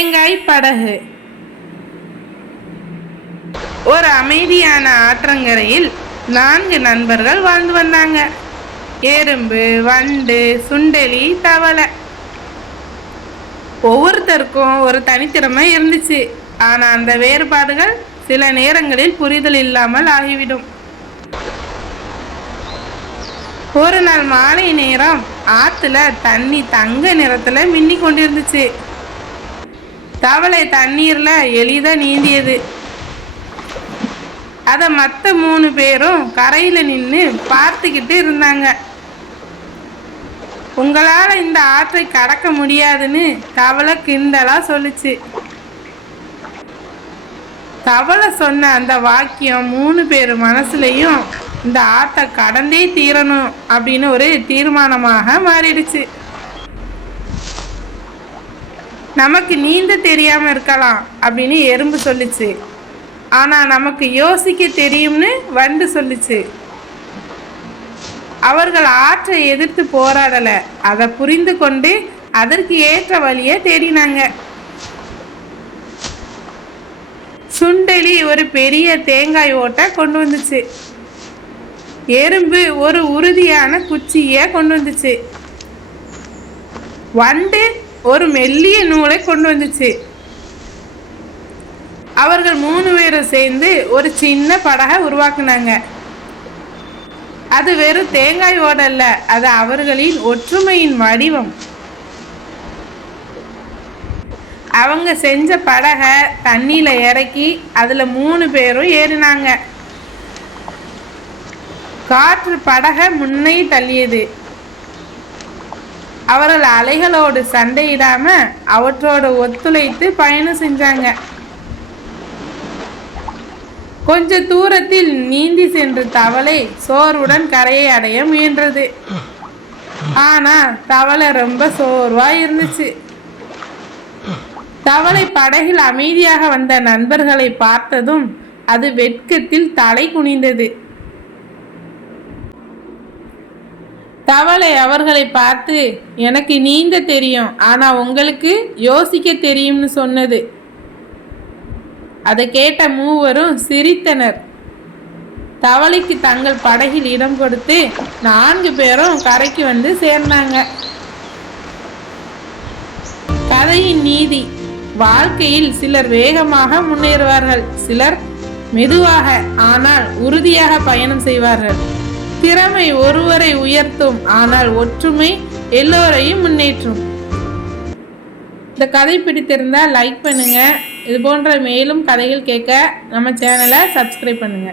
தேங்காய் படகு. ஒரு அமைதியான ஆற்றங்கரையில் 4 நண்பர்கள் வாழ்ந்து வந்தாங்க. எறும்பு, வண்டு, சுண்டெலி, தவளை. ஒவ்வொருத்தருக்கும் ஒரு தனித்திறமை இருந்துச்சு. ஆனா அந்த வேறுபாடுகள் சில நேரங்களில் புரிதல் இல்லாமல் ஆகிவிடும். ஒரு நாள் மாலை நேரம் ஆத்துல தண்ணி தங்க நிறத்துல மின்னி கொண்டிருந்துச்சு. தவளை தண்ணீர்ல எளிதா நீந்தியது. அத மற்ற 3 பேரும் கரையில நின்று பார்த்துக்கிட்டு இருந்தாங்க. உங்களால இந்த ஆற்றை கடக்க முடியாதுன்னு தவளை கிண்டலா சொல்லுச்சு. தவளை சொன்ன அந்த வாக்கியம் 3 பேர் மனசுலையும் இந்த ஆற்றை கடந்தே தீரணும் அப்படின்னு ஒரு தீர்மானமாக மாறிடுச்சு. நமக்கு நீந்த தெரியாம இருக்கலாம் அப்படின்னு எறும்பு சொல்லுச்சு. ஆனா நமக்கு யோசிக்க தெரியும்னு வண்டு சொல்லுச்சு. அவர்கள் ஆற்றை எதிர்த்து போராடல, அதை புரிந்து கொண்டு அதற்கு ஏற்ற வழியை தேடினாங்க. சுண்டெலி ஒரு பெரிய தேங்காய் ஓட்டை கொண்டு வந்துச்சு. எறும்பு ஒரு உறுதியான குச்சியை கொண்டு வந்துச்சு. வண்டு ஒரு மெல்லிய நூலை கொண்டு வந்துச்சு. அவர்கள் 3 பேரும் சேர்ந்து ஒரு சின்ன படகை உருவாக்குனாங்க. அது வெறும் தேங்காய் ஓடல்ல, அது அவர்களின் ஒற்றுமையின் வடிவம். அவங்க செஞ்ச படகை தண்ணியில இறக்கி அதுல 3 பேரும் ஏறினாங்க. காற்று படகை முன்னே தள்ளியது. அவர்கள் அலைகளோடு சண்டையிடாம அவற்றோடு ஒத்துழைத்து பயணம் செஞ்சாங்க. கொஞ்ச தூரத்தில் நீந்தி சென்ற தவளை சோர்வுடன் கரையை அடைய முயன்றது. ஆனா தவளை ரொம்ப சோர்வா இருந்துச்சு. தவளை படகில் அமைதியாக வந்த நண்பர்களை பார்த்ததும் அது வெட்கத்தில் தலை குனிந்தது. தவளை அவர்களை பார்த்து, எனக்கு நீந்த தெரியும், ஆனா உங்களுக்கு யோசிக்க தெரியும்னு சொன்னது. அதை கேட்ட 3வரும் சிரித்தனர். தவளைக்கு தங்கள் படகில் இடம் கொடுத்து 4 பேரும் கரைக்கு வந்து சேர்ந்தாங்க. கதையின் நீதி: வாழ்க்கையில் சிலர் வேகமாக முன்னேறுவார்கள், சிலர் மெதுவாக ஆனால் உறுதியாக பயணம் செய்வார்கள். திறமை ஒருவரை உயர்த்தும், ஆனால் ஒற்றுமை எல்லோரையும் முன்னேற்றும். இந்த கதை பிடித்திருந்தால் லைக் பண்ணுங்க. இது போன்ற மேலும் கதைகள் கேட்க நம்ம சேனலை சப்ஸ்கிரைப் பண்ணுங்க.